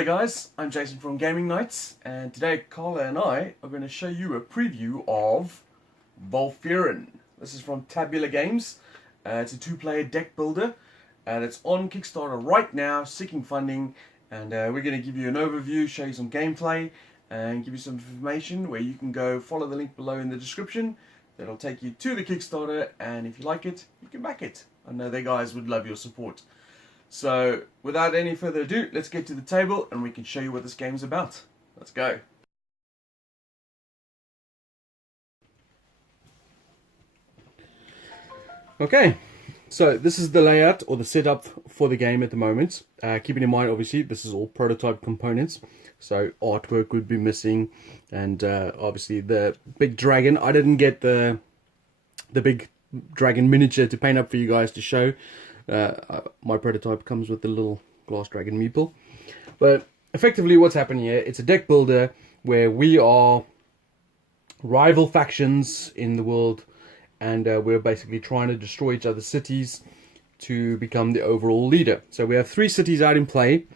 there guys, I'm Jason from Gaming Nights, and today Carla and I are going to show you a preview of Volfyirion. This is from Tabula Games. It's a two-player deck builder, and it's on Kickstarter right now, seeking funding, and we're going to give you an overview, show you some gameplay, and give you some information where you can go follow the link below in the description. That'll take you to the Kickstarter, and if you like it, you can back it. I know they guys would love your support. So, without any further ado, let's get to the table and we can show you what this game's about. Let's go. Okay, so this is the layout or the setup for the game at the moment. Keeping in mind, obviously, this is all prototype components. So, artwork would be missing, and obviously the big dragon. I didn't get the big dragon miniature to paint up for you guys to show. My prototype comes with the little glass dragon meeple. But effectively what's happening here, it's a deck builder where we are rival factions in the world, and we're basically trying to destroy each other's cities to become the overall leader. So we have 3 cities out in play.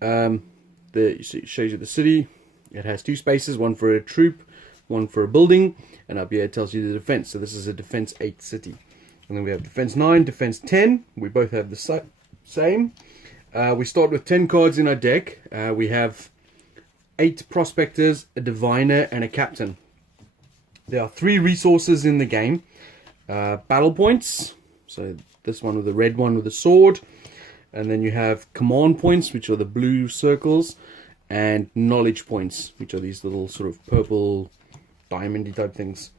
It shows you the city. It has 2 spaces, one for a troop, one for a building, and up here it tells you the defense. So this is a defense 8 city. And then we have defense 9, defense 10. We both have the same. We start with 10 cards in our deck. We have 8 prospectors, a diviner, and a captain. There are 3 resources in the game. Battle points. So this one with the red one with the sword. And then you have command points, which are the blue circles. And knowledge points, which are these little sort of purple diamondy type things.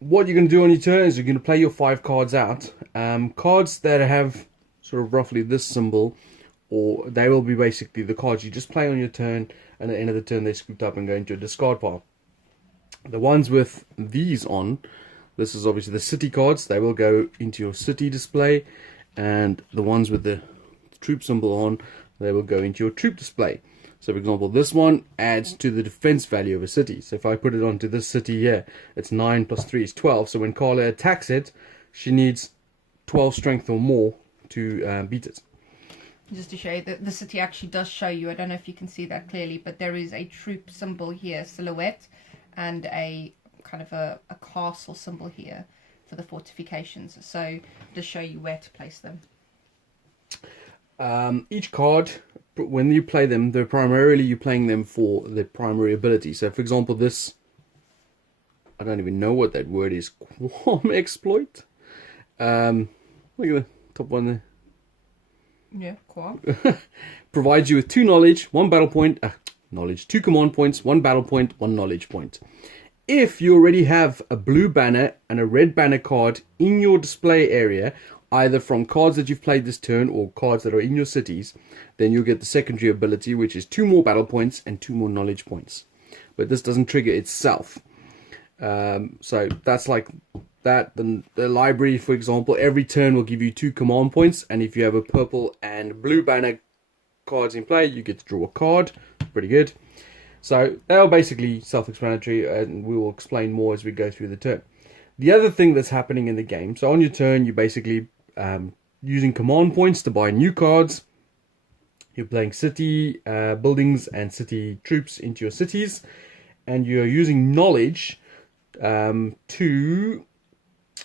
What you're going to do on your turn is you're going to play your 5 cards out. Cards that have sort of roughly this symbol, or they will be basically the cards you just play on your turn, and at the end of the turn they're scooped up and go into a discard pile. The ones with these on, this is obviously the city cards, they will go into your city display, and the ones with the troop symbol on, they will go into your troop display. So for example, this one adds to the defense value of a city. So if I put it onto this city here, it's 9 plus 3 is 12. So when Carla attacks it, she needs 12 strength or more to beat it. Just to show you that the city actually does show you, I don't know if you can see that clearly, but there is a troop symbol here, silhouette, and a kind of a castle symbol here for the fortifications. So to show you where to place them. Each card, when you play them, they're primarily you're playing them for their primary ability. So for example, this, I don't even know what that word is, Quam exploit. Look at the top one there. Yeah, Quam. Provides you with 2 knowledge, 1 battle point, 2 command points, 1 battle point, 1 knowledge point. If you already have a blue banner and a red banner card in your display area, either from cards that you've played this turn or cards that are in your cities, then you'll get the secondary ability, which is 2 more battle points and 2 more knowledge points. But this doesn't trigger itself. So that's like that. Then the library, for example, every turn will give you 2 command points, and if you have a purple and blue banner cards in play, you get to draw a card. Pretty good. So they are basically self-explanatory, and we will explain more as we go through the turn. The other thing that's happening in the game, so on your turn, you basically using command points to buy new cards. You're playing city buildings and city troops into your cities, and you're using knowledge to.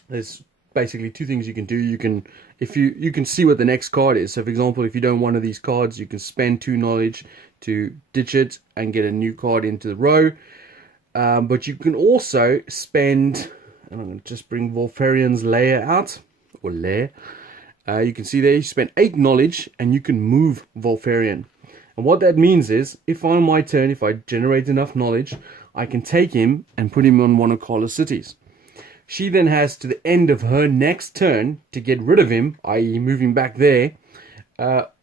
There's basically 2 things you can do. You can, if you can see what the next card is. So for example, if you don't want one of these cards, you can spend 2 knowledge to ditch it and get a new card into the row. But you can also spend, and I'm going to just bring Volfyrion's lair out, or lair. You can see there you spend 8 knowledge and you can move Volfyirion. And what that means is, if on my turn, if I generate enough knowledge, I can take him and put him on one of Carla's cities. She then has to the end of her next turn to get rid of him, i.e. move him back there,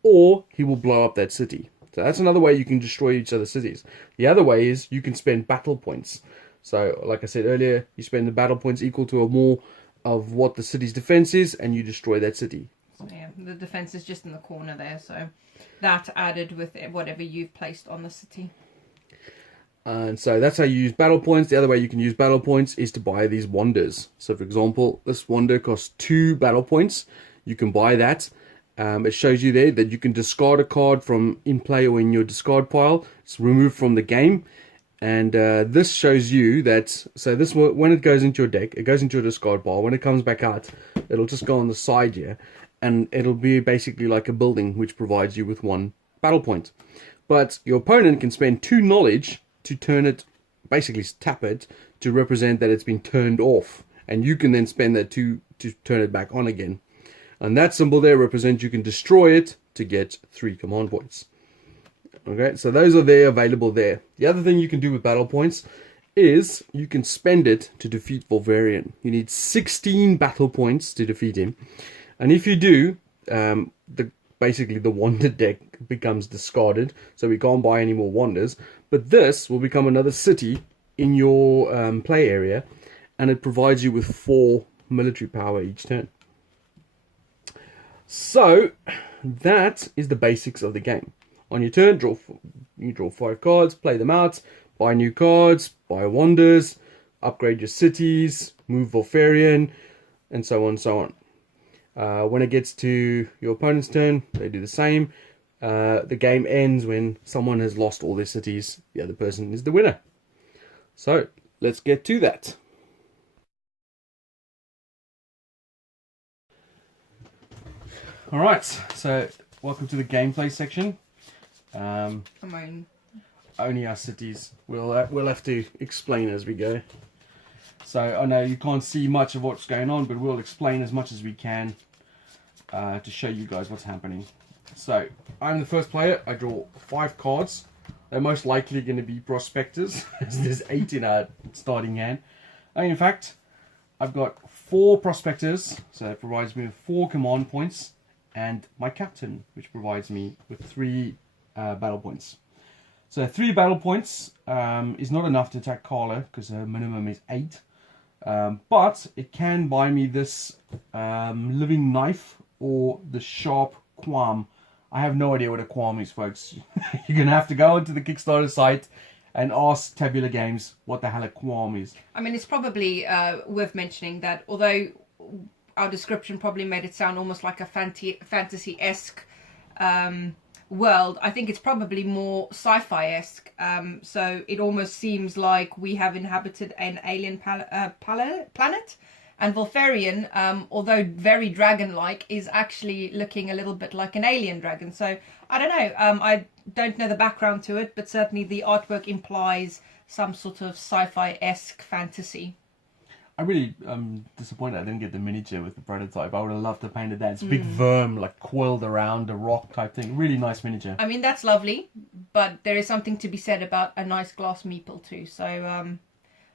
or he will blow up that city. So that's another way you can destroy each other's cities. The other way is you can spend battle points. So like I said earlier, you spend the battle points equal to or more of what the city's defense is, and you destroy that city. So yeah, the defense is just in the corner there, so that added with whatever you've placed on the city. And so that's how you use battle points. The other way you can use battle points is to buy these wonders. So for example, this wonder costs 2 battle points. You can buy that It shows you there that you can discard a card from in play or in your discard pile. It's removed from the game. And this shows you that, so this, when it goes into your deck, it goes into your discard pile. When it comes back out, it'll just go on the side here. And it'll be basically like a building, which provides you with 1 battle point. But your opponent can spend 2 knowledge to turn it, basically tap it, to represent that it's been turned off. And you can then spend that 2 to turn it back on again. And that symbol there represents you can destroy it to get 3 command points. Okay, so those are there, available there. The other thing you can do with battle points is you can spend it to defeat Volfyirion. You need 16 battle points to defeat him. And if you do, basically the wonder deck becomes discarded, so we can't buy any more wonders. But this will become another city in your play area, and it provides you with 4 military power each turn. So that is the basics of the game. On your turn, you draw 5 cards, play them out, buy new cards, buy wonders, upgrade your cities, move Volfyirion, and so on and so on. When it gets to your opponent's turn, they do the same. The game ends when someone has lost all their cities. The other person is the winner. So let's get to that. Alright, so welcome to the gameplay section. Only our cities. We'll have to explain as we go. So I know you can't see much of what's going on, but we'll explain as much as we can to show you guys what's happening. So I'm the first player. I draw 5 cards. They're most likely going to be prospectors, as there's 8 in our starting hand. And in fact, I've got 4 prospectors, so it provides me with 4 command points, and my captain, which provides me with 3 battle points. So 3 battle points is not enough to attack Carla, because her minimum is 8. But it can buy me this living knife or the sharp qualm. I have no idea what a qualm is, folks. You're going to have to go into the Kickstarter site and ask Tabula Games what the hell a qualm is. I mean, it's probably worth mentioning that although our description probably made it sound almost like a fantasy-esque world, I think it's probably more sci-fi-esque. So it almost seems like we have inhabited an alien planet. And Volfyirion, although very dragon-like, is actually looking a little bit like an alien dragon. So I don't know. I don't know the background to it, but certainly the artwork implies some sort of sci-fi-esque fantasy. I'm really disappointed I didn't get the miniature with the prototype. I would have loved to paint that. It's a big worm, like coiled around a rock type thing. Really nice miniature. I mean, that's lovely, but there is something to be said about a nice glass meeple too. So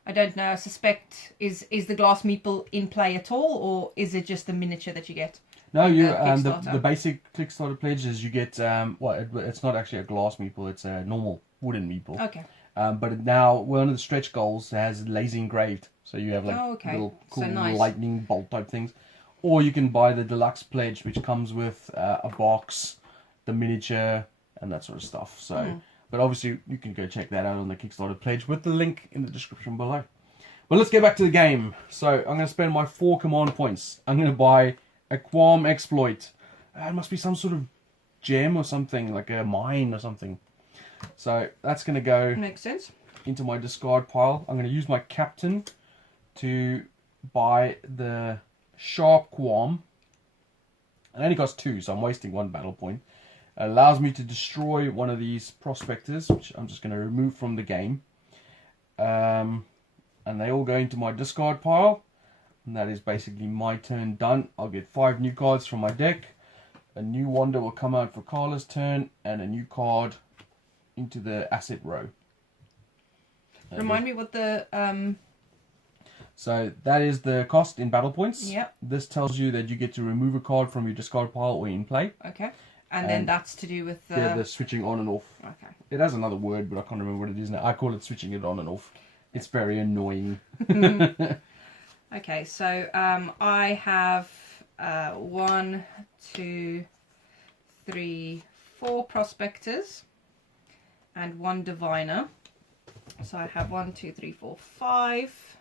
I don't know. I suspect is the glass meeple in play at all, or is it just the miniature that you get? No, the basic Kickstarter pledge is you get it's not actually a glass meeple. It's a normal wooden meeple. Okay. But now one of the stretch goals has laser engraved, so you have like little cool lightning bolt type things. Or you can buy the deluxe pledge, which comes with a box, the miniature, and that sort of stuff. So, but obviously you can go check that out on the Kickstarter pledge with the link in the description below. But let's get back to the game. So I'm going to spend my 4 command points. I'm going to buy a Qualm exploit. It must be some sort of gem or something, like a mine or something. So that's going to go makes sense into my discard pile. I'm going to use my captain to buy the sharp qualm. It only costs 2, so I'm wasting 1 battle point. It allows me to destroy one of these prospectors, which I'm just going to remove from the game. And they all go into my discard pile. And that is basically my turn done. I'll get 5 new cards from my deck. A new wonder will come out for Carla's turn, and a new card into the asset row. Remind me what the So that is the cost in battle points. Yep. This tells you that you get to remove a card from your discard pile or in play. Okay. And then that's to do with the switching on and off. Okay. It has another word, but I can't remember what it is now. I call it switching it on and off. It's very annoying. Okay, so I have 1, 2, 3, 4 prospectors and 1 diviner. So I have 1, 2, 3, 4, 5.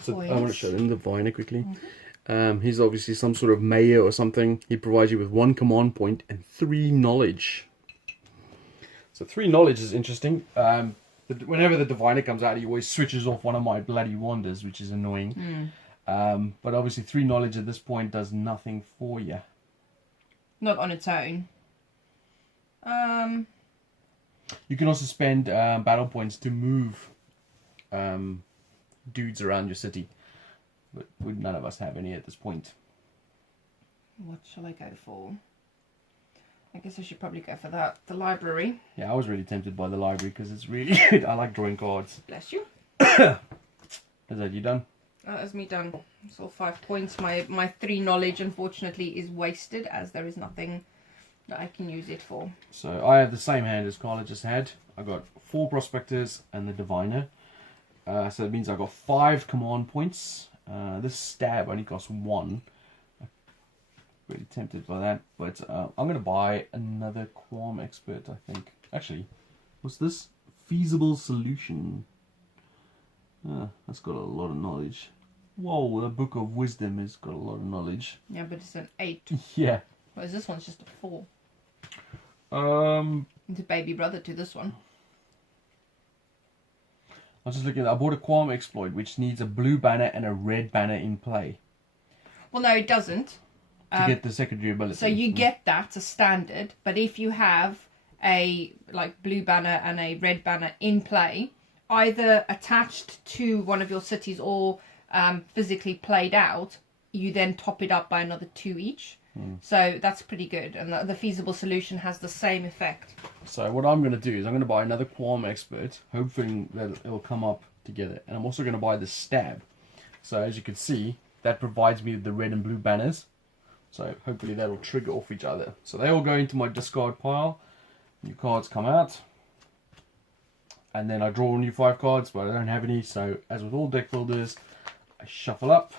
So I want to show them the diviner quickly. He's obviously some sort of mayor or something. He provides you with 1 command point and 3 knowledge. So 3 knowledge is interesting. Whenever the diviner comes out, he always switches off one of my bloody wanders, which is annoying. But obviously 3 knowledge at this point does nothing for you. Not on its own. You can also spend battle points to move dudes around your city. But none of us have any at this point. What shall I go for? I guess I should probably go for that. The library. Yeah, I was really tempted by the library because it's really good. I like drawing cards. Bless you. Is that you done? That is me done. It's all 5 points. My 3 knowledge, unfortunately, is wasted as there is nothing that I can use it for. So I have the same hand as Carla just had. I got 4 prospectors and the diviner. So it means I got 5 command points. This stab only costs 1. I'm really tempted by that, but I'm going to buy another Qualm Expert, I think. Actually, what's this? Feasible Solution. That's got a lot of knowledge. Whoa, the Book of Wisdom has got a lot of knowledge. Yeah, but it's an 8. Yeah. Whereas this one's just a 4. It's a baby brother to this one. I was just looking at I bought a Qualm Exploit, which needs a blue banner and a red banner in play. Well, no, it doesn't. To get the secondary ability. So you get that as standard, but if you have a blue banner and a red banner in play, either attached to one of your cities or physically played out, you then top it up by another 2 each. So that's pretty good, and the feasible solution has the same effect. So what I'm going to do is I'm going to buy another Qualm Expert, hoping that it'll come up together. And I'm also going to buy the Stab. So as you can see, that provides me with the red and blue banners. So hopefully that'll trigger off each other. So they all go into my discard pile. New cards come out. And then I draw new 5 cards, but I don't have any. So as with all deck builders, I shuffle up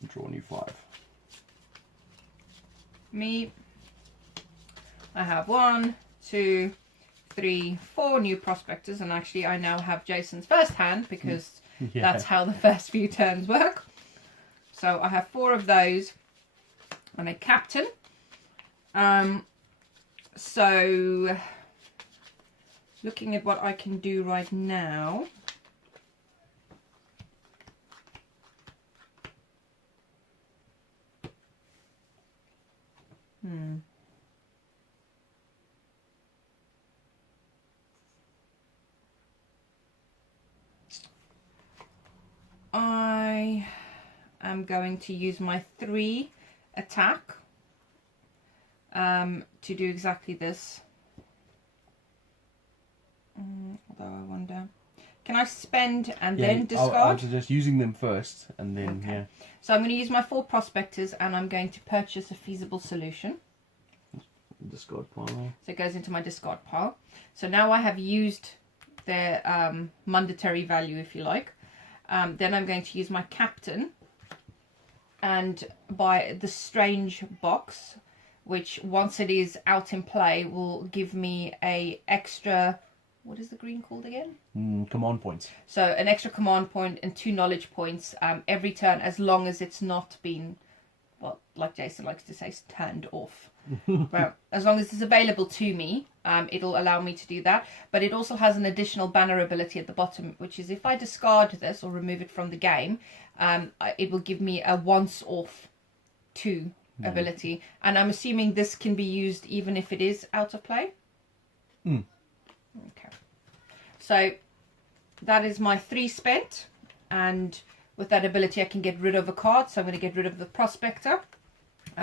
and draw a new 5. Me, I have 1, 2, 3, 4 new prospectors, and actually I now have Jason's first hand because that's how the first few turns work. So I have 4 of those and a captain. So looking at what I can do right now. I am going to use my 3 attack to do exactly this. Although I wonder, can I spend and then discard? I'll suggest using them first and then, okay. So I'm going to use my 4 prospectors and I'm going to purchase a feasible solution. Discard pile. So it goes into my discard pile. So now I have used their monetary value, if you like. Then I'm going to use my captain and buy the strange box, which once it is out in play will give me a extra, what is the green called again? Command points. So an extra command point and 2 knowledge points every turn, as long as it's not been, well, like Jason likes to say, turned off. Well, as long as it's available to me, it'll allow me to do that. But it also has an additional banner ability at the bottom, which is if I discard this or remove it from the game, it will give me a once off 2 ability. And I'm assuming this can be used even if it is out of play. Okay. So that is my 3 spent, and with that ability I can get rid of a card. So I'm going to get rid of the prospector.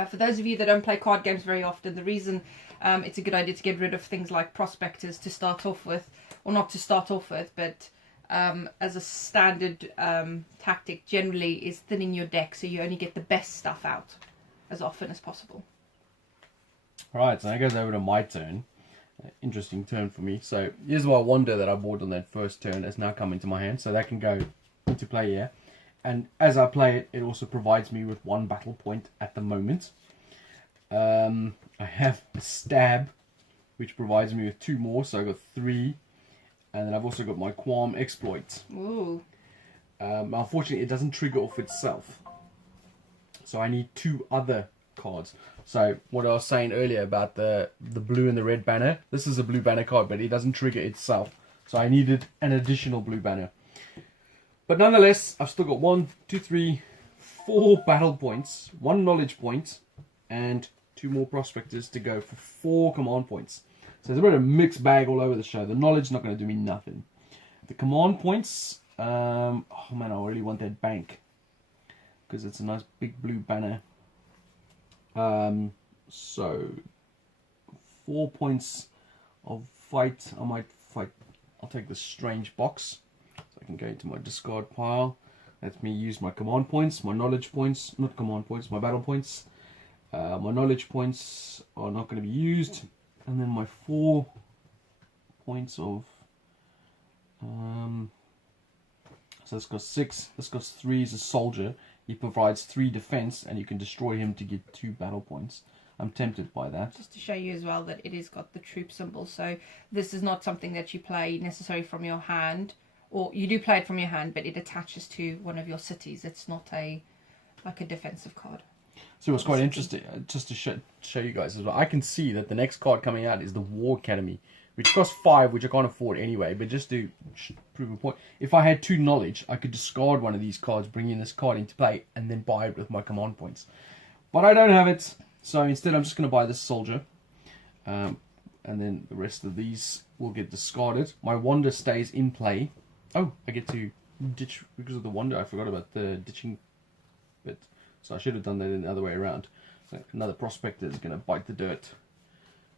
For those of you that don't play card games very often, the reason it's a good idea to get rid of things like prospectors to start off with, or not to start off with, but as a standard tactic generally, is thinning your deck so you only get the best stuff out as often as possible. Alright, so that goes over to my turn. Interesting turn for me. So here's my wonder that I bought on that first turn that's now come into my hand, so that can go into play here. And as I play it, it also provides me with 1 battle point at the moment. I have a stab, which provides me with 2 more, so I've got 3. And then I've also got my Qualm Exploit. Ooh. Unfortunately, it doesn't trigger off itself. So I need 2 other cards. So what I was saying earlier about the blue and the red banner, this is a blue banner card, but it doesn't trigger itself. So I needed an additional blue banner. But nonetheless, I've still got 1, 2, 3, 4 battle points, 1 knowledge point, and 2 more prospectors to go for 4 command points. So there's a bit of a mixed bag all over the show. The knowledge is not going to do me nothing. The command points, oh man, I really want that bank, because it's a nice big blue banner. So 4 points of fight. I might fight. I'll take the strange box, so I can go into my discard pile. Let me use my command points, my knowledge points, not command points, my battle points. My knowledge points are not going to be used, and then my 4 points of. So this costs 6. This costs 3 as a soldier. He provides 3 defense, and you can destroy him to get 2 battle points. I'm tempted by that. Just to show you as well that it has got the troop symbol. So this is not something that you play necessarily from your hand, or you do play it from your hand, but it attaches to one of your cities. It's not like a defensive card. So what's quite interesting, just to show you guys as well, I can see that the next card coming out is the War Academy, which costs 5, which I can't afford anyway. But just to prove a point, if I had 2 knowledge, I could discard one of these cards, bring in this card into play, and then buy it with my command points. But I don't have it, so instead I'm just going to buy this soldier, and then the rest of these will get discarded. My wonder stays in play. Oh, I get to ditch because of the wonder. I forgot about the ditching bit, so I should have done that in the other way around. So another prospector is going to bite the dirt,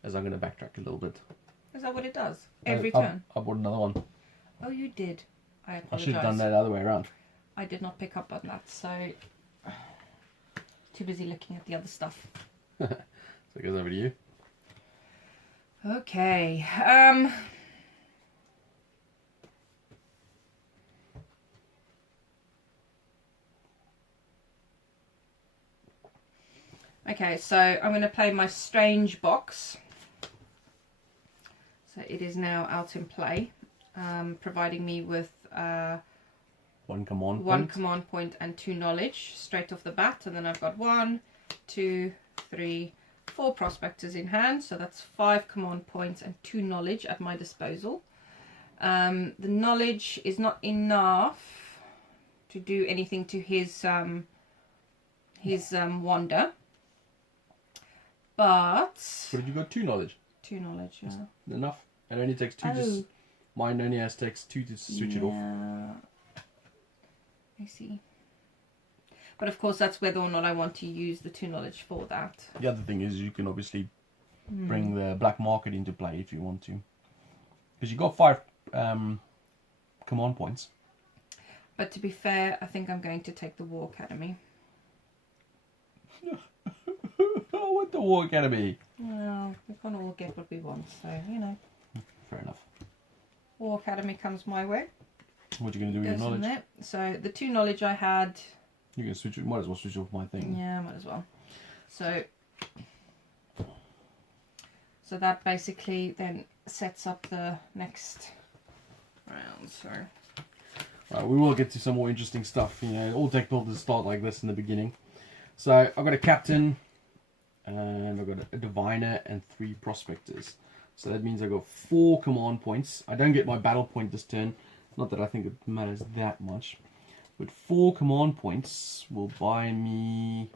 as I'm going to backtrack a little bit. Is that what it does? Every turn? I bought another one. Oh, you did. I apologize. I should have done that the other way around. I did not pick up on that, so too busy looking at the other stuff. So it goes over to you. Okay. Okay, so I'm going to play my strange box. So it is now out in play, providing me with 1 command one point. command point and 2 knowledge straight off the bat, and then I've got 1, 2, 3, 4 prospectors in hand, so that's 5 command points and 2 knowledge at my disposal. The knowledge is not enough to do anything to his wonder, but What did you got? 2 knowledge. 2 knowledge, yeah. Enough. It only takes 2 to... Mine only takes 2 to switch it off. I see. But of course that's whether or not I want to use the 2 knowledge for that. The other thing is you can obviously bring the black market into play if you want to. Because you got 5 command points. But to be fair, I think I'm going to take the War Academy. I want the War Academy. Well, we can't all get what we want, so, you know. Fair enough. War Academy comes my way. What are you going to do with your knowledge? There. So the 2 knowledge I had... You can switch it. Might as well switch off my thing. Yeah, might as well. So that basically then sets up the next round. So right, we will get to some more interesting stuff. You know, all deck builders start like this in the beginning. So I've got a captain, and I've got a diviner and 3 prospectors. So that means I've got 4 command points. I don't get my battle point this turn. Not that I think it matters that much. But 4 command points will buy me...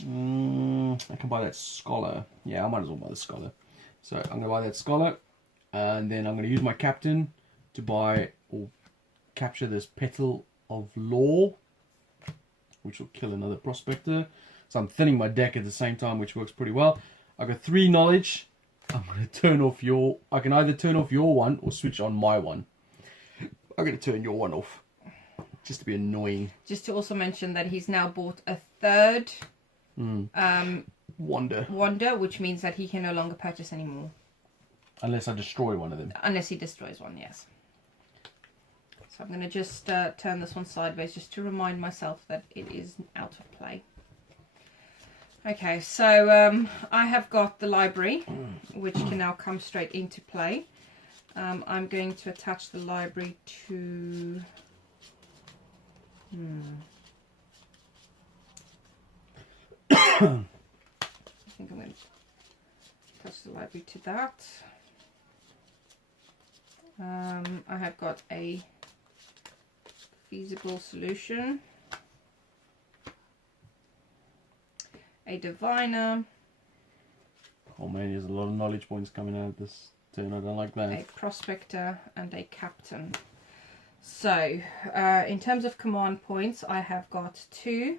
I can buy that scholar. Yeah, I might as well buy the scholar. So I'm going to buy that scholar. And then I'm going to use my captain to buy or capture this petal of law, which will kill another prospector. So I'm thinning my deck at the same time, which works pretty well. I've got 3 knowledge. I'm going to turn off your... I can either turn off your one or switch on my one. I'm going to turn your one off. Just to be annoying. Just to also mention that he's now bought a 3rd wonder, which means that he can no longer purchase anymore. Unless I destroy one of them. Unless he destroys one, yes. So I'm going to just turn this one sideways just to remind myself that it is out of play. Okay, so I have got the library, which can now come straight into play. I'm going to attach the library to... think I'm going to touch the library to that. I have got a feasible solution, a diviner, Oh man, there's a lot of knowledge points coming out this turn. I don't like that. a prospector, and a captain. So, in terms of command points, I have got 2,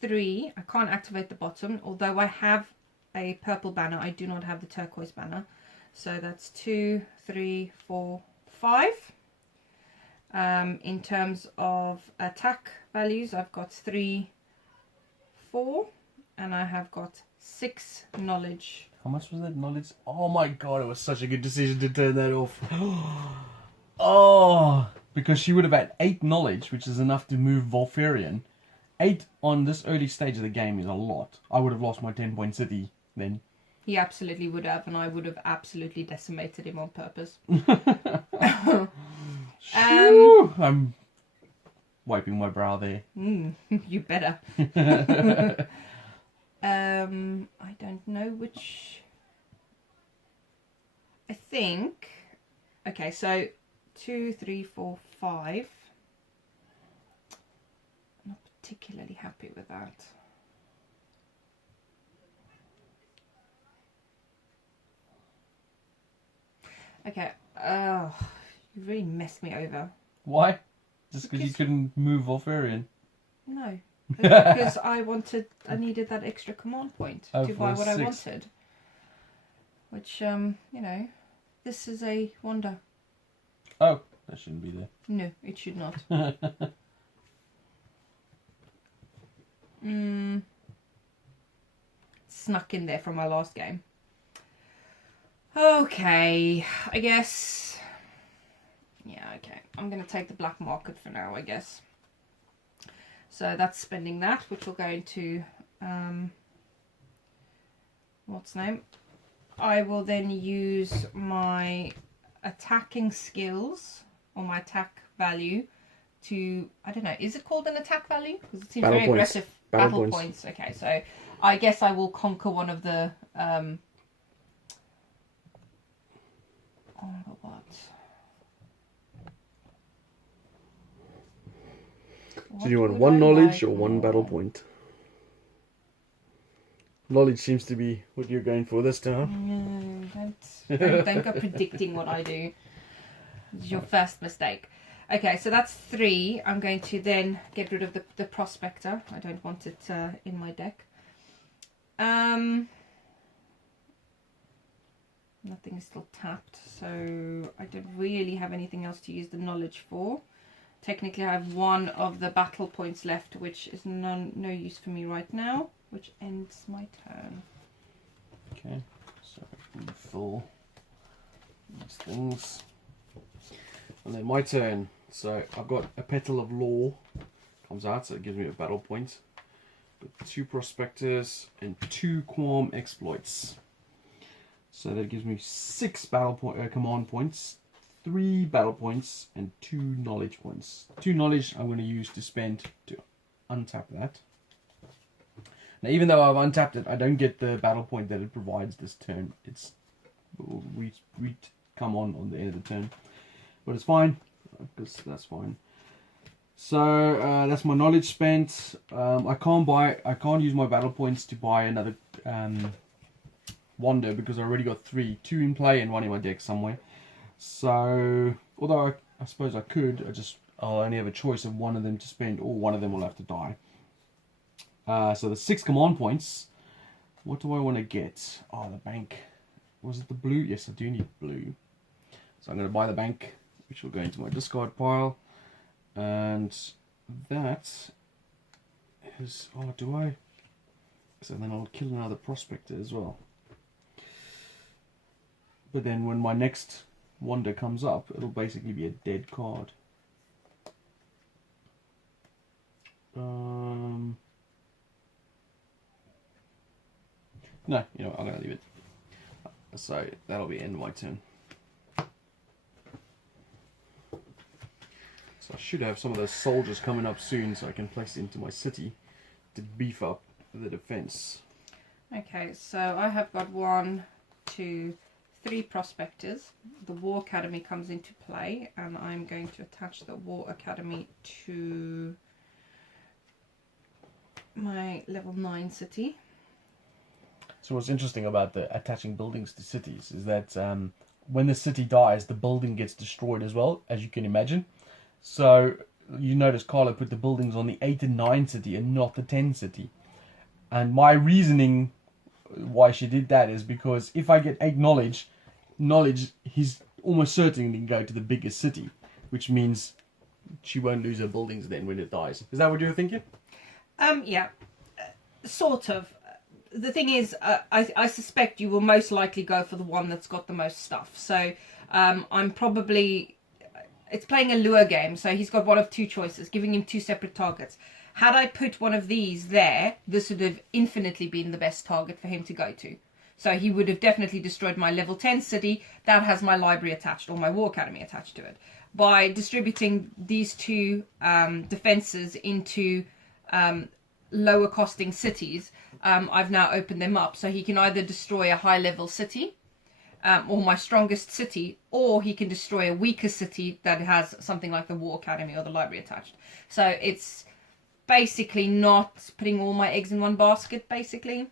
3. I can't activate the bottom, although I have a purple banner. I do not have the turquoise banner. So that's 2, 3, 4, 5. In terms of attack values, I've got 3, 4, and I have got 6 knowledge. How much was that knowledge? Oh my god, it was such a good decision to turn that off. Oh, because she would have had 8 knowledge, which is enough to move Volfyirion. 8 on this early stage of the game is a lot. I would have lost my 10-point city then. He absolutely would have, and I would have absolutely decimated him on purpose. I'm wiping my brow there. You better. I don't know which. I think. Okay, so 2, 3, 4, 5. I'm not particularly happy with that. Okay. Oh, you really messed me over. Why? Just because you couldn't move Volfyirion? No. Because I needed that extra command point to buy what 6. I wanted. Which, you know, this is a wonder. Oh, that shouldn't be there. No, it should not. Snuck in there from my last game. Okay, I guess. Yeah, okay. I'm going to take the black market for now, I guess. So that's spending that, which will go into, what's the name? I will then use my attacking skills, or my attack value, to, I don't know, is it called an attack value? Because it seems Battle very points. aggressive. Battle Battle points. points. Okay, so I guess I will conquer one of the, what? So do you want What one would I knowledge like or one more? battle point? Knowledge seems to be what you're going for this time. Don't go predicting what I do. It's your first mistake. Okay, so that's 3. I'm going to then get rid of the prospector. I don't want it in my deck. Nothing is still tapped, so I don't really have anything else to use the knowledge for. Technically, I have 1 of the battle points left, which is no use for me right now, which ends my turn. Okay, so we fill these things. And then my turn. So I've got a Petal of Law. Comes out, so it gives me a battle point. Got 2 Prospectors and 2 Qualm Exploits. So that gives me 6 command points, 3 battle points, and 2 knowledge points. 2 knowledge I'm going to use to spend to untap that. Now, even though I've untapped it, I don't get the battle point that it provides this turn. It's we come on the end of the turn, but it's fine because that's fine. So that's my knowledge spent. I can't use my battle points to buy another Wonder because I already got 3, 2 in play and 1 in my deck somewhere. So although I suppose I could, I'll only have a choice of 1 of them to spend, or 1 of them will have to die. So the 6 command points. What do I want to get? Oh, the bank. Was it the blue? Yes, I do need blue. So I'm going to buy the bank, which will go into my discard pile. And that is... Oh, do I? So then I'll kill another prospector as well. But then when my next wonder comes up, it'll basically be a dead card. No, you know what, I'm going to leave it. So that'll be the end of my turn. So I should have some of those soldiers coming up soon so I can place it into my city to beef up for the defense. Okay, so I have got 1, 2, 3 prospectors. The War Academy comes into play, and I'm going to attach the War Academy to my level 9 city. So what's interesting about the attaching buildings to cities is that when the city dies, the building gets destroyed as well, as you can imagine. So you notice Carla put the buildings on the 8 and 9 city and not the 10 city. And my reasoning why she did that is because if I get 8 knowledge, he's almost certainly going to go to the biggest city, which means she won't lose her buildings then when it dies. Is that what you were thinking? Yeah, sort of. The thing is, I suspect you will most likely go for the one that's got the most stuff. So I'm probably... It's playing a lure game, so he's got one of 2 choices, giving him 2 separate targets. Had I put one of these there, this would have infinitely been the best target for him to go to. So he would have definitely destroyed my level 10 city that has my library attached or my War Academy attached to it. By distributing these 2 defenses into lower costing cities, I've now opened them up. So he can either destroy a high level city, or my strongest city, or he can destroy a weaker city that has something like the War Academy or the library attached. So it's basically not putting all my eggs in one basket, basically.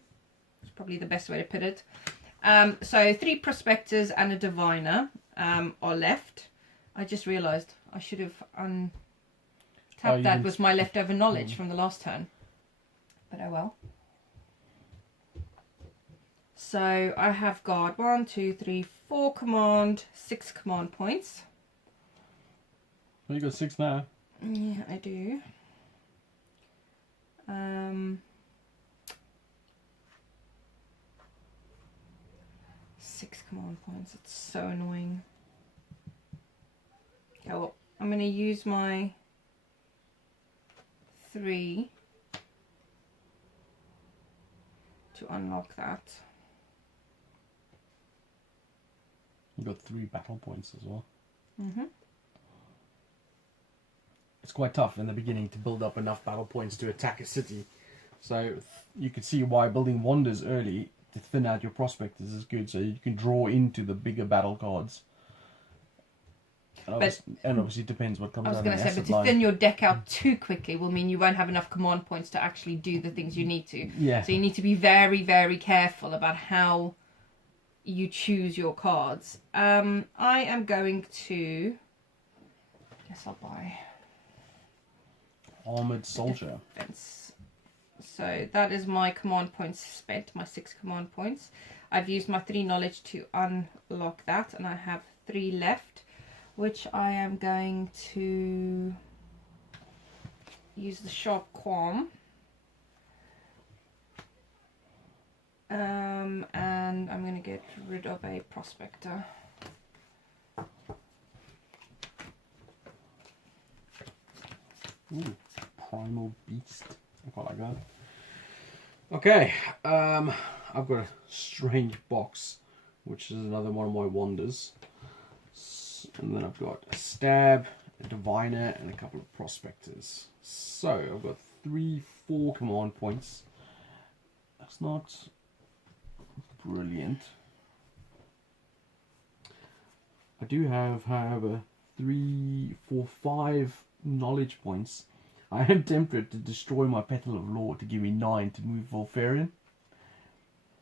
It's probably the best way to put it. So 3 prospectors and a diviner are left. I just realised I should have untapped that was my leftover knowledge from the last turn. But oh well. So I have got 1, 2, 3, 4 command, 6 command points. Well, you got 6 now. Yeah, I do. 6 command points. It's so annoying. Okay, well, I'm going to use my 3 to unlock that. You got 3 battle points as well. Mm-hmm. It's quite tough in the beginning to build up enough battle points to attack a city. So you can see why building wonders early to thin out your prospectors is good, so you can draw into the bigger battle cards. And obviously it depends what comes out. I was going to say, but to thin your deck out too quickly will mean you won't have enough command points to actually do the things you need to. Yeah. So you need to be very, very careful about how you choose your cards. I am going to... guess I'll buy... Armored Soldier. Defense. So that is my command points spent, my 6 command points. I've used my 3 knowledge to unlock that, and I have 3 left, which I am going to use the Sharp Qualm. And I'm going to get rid of a Prospector. Ooh, Primal Beast. I quite like that. Okay, I've got a Strange Box, which is another one of my wonders. And then I've got a Stab, a Diviner, and a couple of Prospectors. So I've got 3, 4 command points. That's not brilliant. I do have, however, 3, 4, 5 knowledge points. I am tempted to destroy my Petal of Law to give me 9 to move Volfyirion.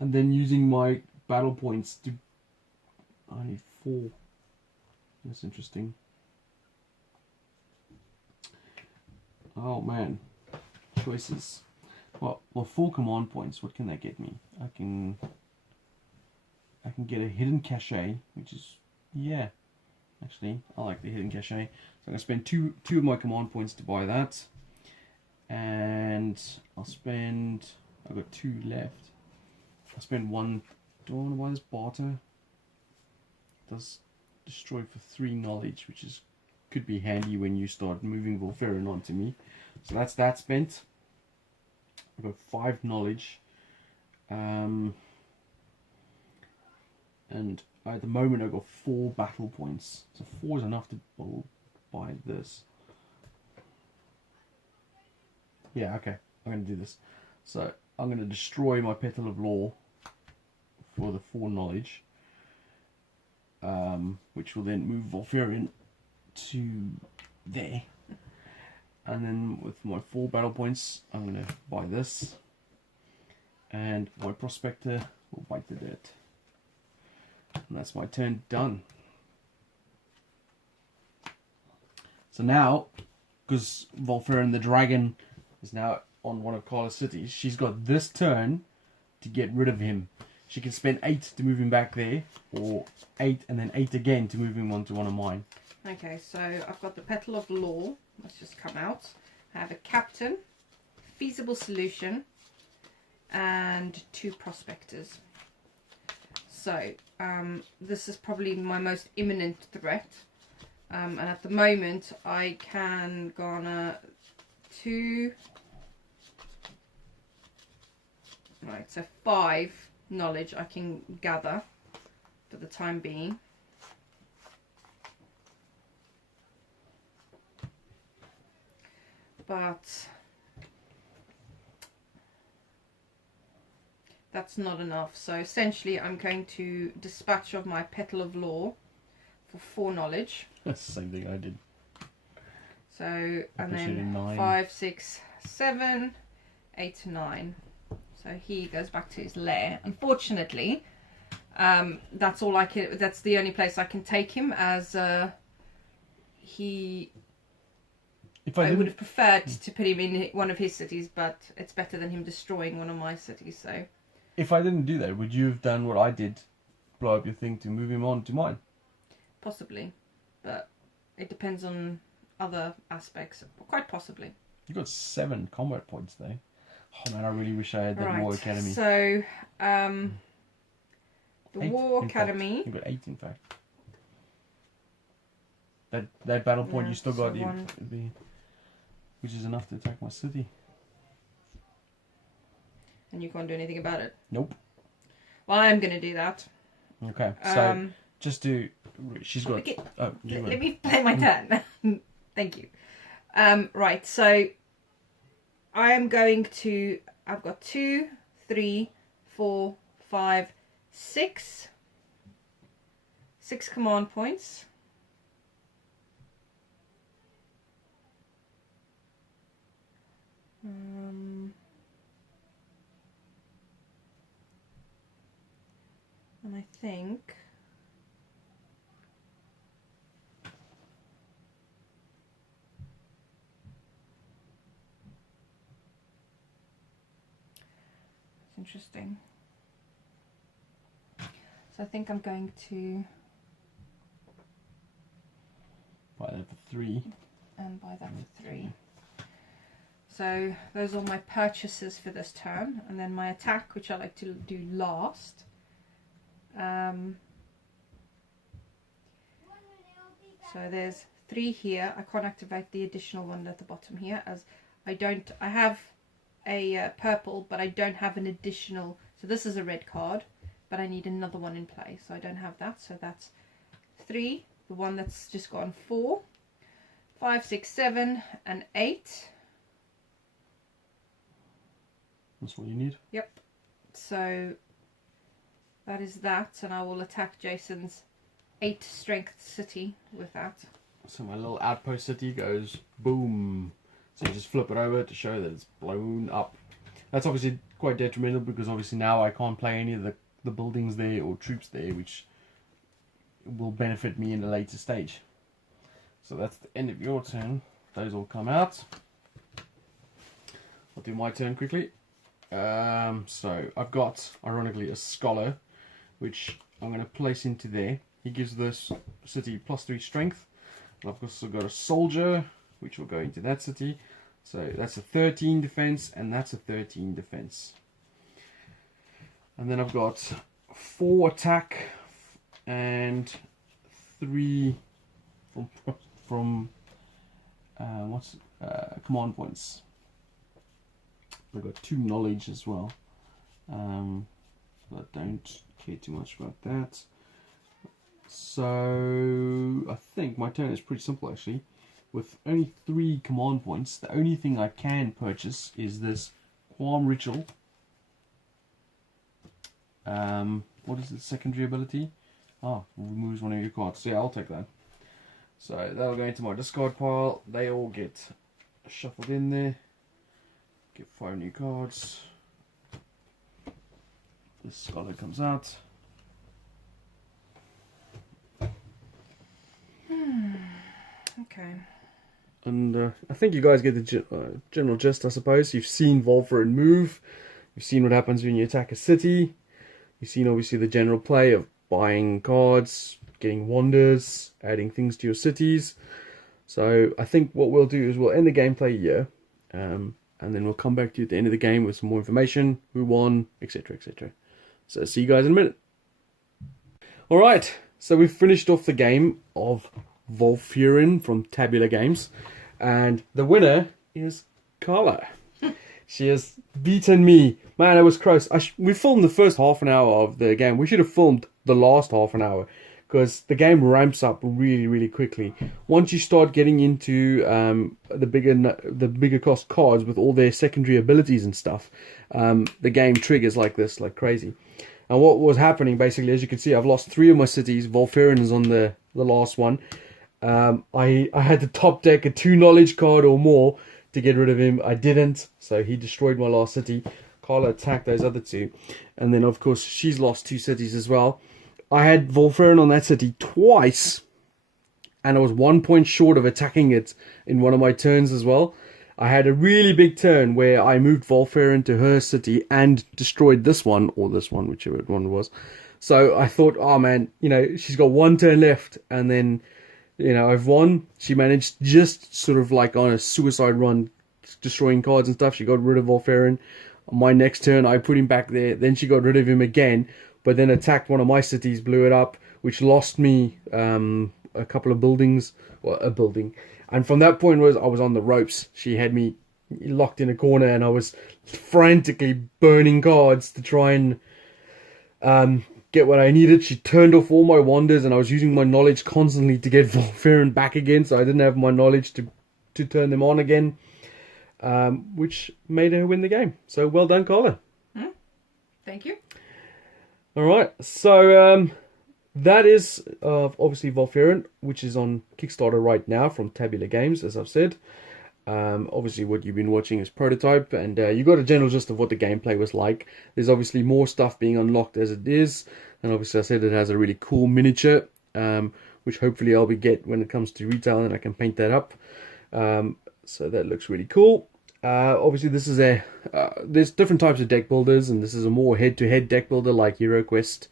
And then using my battle points to... I need 4. That's interesting. Oh man. Choices. Well, 4 command points, what can they get me? I can get a Hidden Cachet, which is... yeah. Actually, I like the Hidden Cachet. So I'm going to spend two of my command points to buy that. And I'll spend... I've got 2 left. I'll spend 1... Do I want to buy this Barter? It does destroy for 3 knowledge, which is could be handy when you start moving Volfurin onto me. So that's that spent. I've got 5 knowledge. And at the moment I've got 4 battle points. So 4 is enough to buy this. Yeah, okay. I'm going to do this. So I'm going to destroy my Petal of Law for the 4 knowledge, which will then move Volfyirion to there. And then with my 4 battle points, I'm going to buy this, and my Prospector will bite the dirt. And that's my turn done. So now, because Volfurin the dragon is now on one of Carla's cities, she's got this turn to get rid of him. She can spend 8 to move him back there, or 8 and then 8 again to move him onto one of mine. Okay, so I've got the Petal of Law. Let's just come out. I have a Captain, Feasible Solution, and 2 Prospectors. So this is probably my most imminent threat. And at the moment I can garner 2, right, so 5 knowledge I can gather for the time being. But that's not enough. So essentially I'm going to dispatch of my Petal of Law for 4 knowledge. That's the same thing I did. So, and then 5, 6, 7, 8, 9. So he goes back to his lair. Unfortunately, that's all I can. That's the only place I can take him, as he. I would have preferred to put him in one of his cities, but it's better than him destroying one of my cities. So, if I didn't do that, would you have done what I did, blow up your thing to move him on to mine? Possibly, but it depends on other aspects. Quite possibly. You got 7 combat points there. Oh man, I really wish I had that War Academy. So, the 8, War Academy. You got 8 in fact. That battle point you still got, which is enough to attack my city. And you can't do anything about it. Nope. Well, I'm going to do that. Okay, so just to, she's got. Okay, oh, let me play my turn. Thank you. Right, so I am going to. I've got 2, 3, 4, 5, 6 command points. And I think it's interesting. So I think I'm going to buy that for 3. And buy that for 3. So those are my purchases for this turn, and then my attack, which I like to do last. So there's 3 here. I can't activate the additional one at the bottom here, as I have a purple, but I don't have an additional. So this is a red card, but I need another one in play, so I don't have that. So that's 3. The one that's just gone 4, 5, 6, 7, and 8. That's what you need. Yep. So that is that, and I will attack Jason's 8 strength city with that. So my little outpost city goes boom. So you just flip it over to show that it's blown up. That's obviously quite detrimental, because obviously now I can't play any of the buildings there or troops there, which will benefit me in a later stage. So that's the end of your turn. Those all come out. I'll do my turn quickly. So I've got, ironically, a scholar, which I'm going to place into there. He gives this city +3 strength. And I've also got a soldier, which will go into that city. So that's a 13 defense, and that's a 13 defense. And then I've got 4 attack and 3 from command points. I've got 2 knowledge as well, but I don't care too much about that. So I think my turn is pretty simple actually. With only 3 command points, the only thing I can purchase is this Qualm Ritual What is the secondary ability? Oh, removes one of your cards. So yeah, I'll take that. So that'll go into my discard pile. They all get shuffled in there. Get 5 new cards. This scholar comes out. Okay. And I think you guys get the general gist, I suppose. You've seen Volfurin move. You've seen what happens when you attack a city. You've seen, obviously, the general play of buying cards, getting wonders, adding things to your cities. So I think what we'll do is we'll end the gameplay here. And then we'll come back to you at the end of the game with some more information, who won, etc, etc. So see you guys in a minute. Alright, so we've finished off the game of Volfyirion from Tabula Games. And the winner is Carla. She has beaten me. Man, it was close. We filmed the first half an hour of the game. We should have filmed the last half an hour, because the game ramps up really, really quickly. Once you start getting into the bigger cost cards with all their secondary abilities and stuff, the game triggers like this, like crazy. And what was happening, basically, as you can see, I've lost 3 of my cities. Volfurin is on the last one. I had to top deck a 2 knowledge card or more to get rid of him. I didn't, so he destroyed my last city. Carla attacked those other 2. And then, of course, she's lost 2 cities as well. I had Volfurin on that city twice, and I was 1 point short of attacking it in one of my turns as well. I had a really big turn where I moved Volfurin to her city and destroyed this one, or this one, whichever one it was. So I thought, oh man, she's got 1 turn left, and then, I've won. She managed, just sort of like on a suicide run, destroying cards and stuff. She got rid of Volfurin. On my next turn, I put him back there. Then she got rid of him again, but then attacked one of my cities, blew it up, which lost me a couple of buildings, or a building. And from that point I was on the ropes. She had me locked in a corner, and I was frantically burning cards to try and get what I needed. She turned off all my wonders, and I was using my knowledge constantly to get Volfurin back again, so I didn't have my knowledge to turn them on again, which made her win the game. So well done, Carla. Thank you. Alright, so that is obviously Volfyirion, which is on Kickstarter right now from Tabula Games, as I've said. Obviously what you've been watching is prototype, and you got a general gist of what the gameplay was like. There's obviously more stuff being unlocked as it is, and obviously I said it has a really cool miniature, which hopefully I'll get when it comes to retail, and I can paint that up. So that looks really cool. Obviously this is there's different types of deck builders, and this is a more head-to-head deck builder like HeroQuest.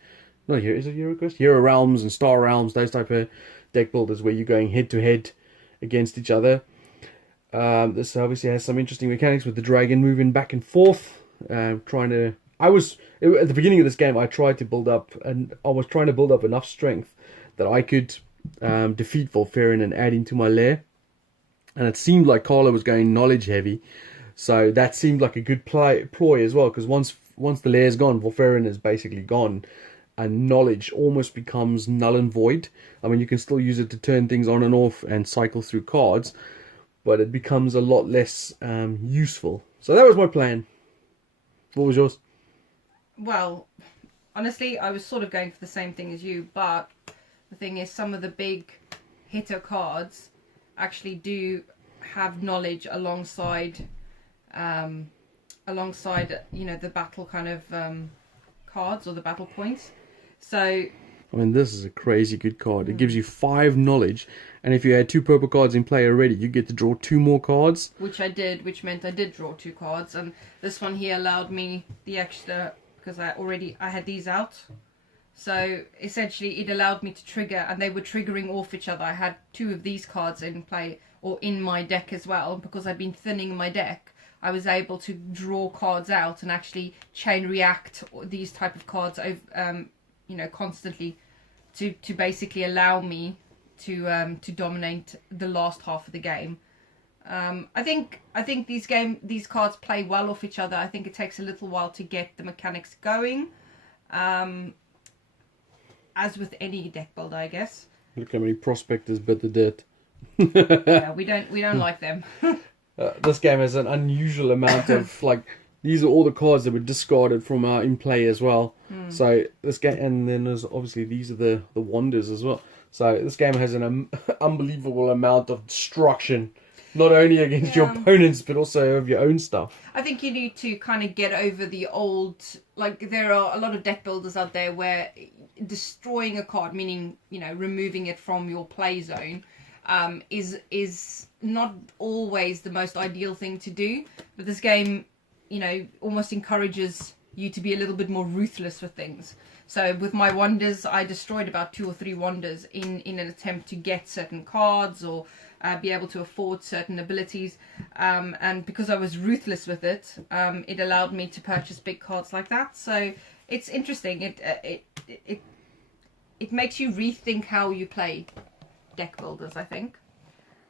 Is it HeroQuest? Hero Realms and Star Realms, those type of deck builders where you're going head-to-head against each other. This obviously has some interesting mechanics with the dragon moving back and forth. At the beginning of this game, I was trying to build up enough strength that I could defeat Volfyirion and add into my lair. And it seemed like Carla was going knowledge heavy, so that seemed like a good ploy as well, because once the lair's gone, Volfyirion is basically gone, and knowledge almost becomes null and void. I mean, you can still use it to turn things on and off and cycle through cards, but it becomes a lot less useful. So that was my plan. What was yours? Well, honestly, I was sort of going for the same thing as you, but the thing is, some of the big hitter cards actually do have knowledge alongside the battle kind of cards, or the battle points. So I mean, this is a crazy good card. It gives you 5 knowledge, and if you had 2 purple cards in play already, you get to draw 2 more cards. Which I did, which meant I did draw 2 cards, and this one here allowed me the extra, because I had these out. So essentially it allowed me to trigger, and they were triggering off each other. I had 2 of these cards in play, or in my deck as well, because I've been thinning my deck. I was able to draw cards out and actually chain react these type of cards over, constantly to basically allow me to dominate the last half of the game. I think these cards play well off each other. I think it takes a little while to get the mechanics going, as with any deck builder, I guess. Look how many prospectors bit the dirt. Yeah, we don't like them. This game has an unusual amount of these are all the cards that were discarded from our in play as well. So this game, and then there's obviously these are the wonders as well. So this game has an unbelievable amount of destruction, not only against your opponents but also of your own stuff. I think you need to kind of get over the old, like there are a lot of deck builders out there where destroying a card, meaning, you know, removing it from your play zone, is not always the most ideal thing to do. But this game, you know, almost encourages you to be a little bit more ruthless with things. So with my wonders, I destroyed about 2 or 3 wonders in an attempt to get certain cards or be able to afford certain abilities. And because I was ruthless with it, it allowed me to purchase big cards like that. So it's interesting. It makes you rethink how you play deck builders, I think.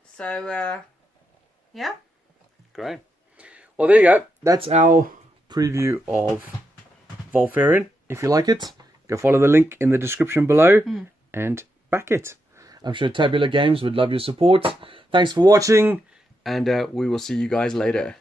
So, yeah. Great. Well, there you go. That's our preview of Volfyirion. If you like it, go follow the link in the description below and back it. I'm sure Tabula Games would love your support. Thanks for watching, and we will see you guys later.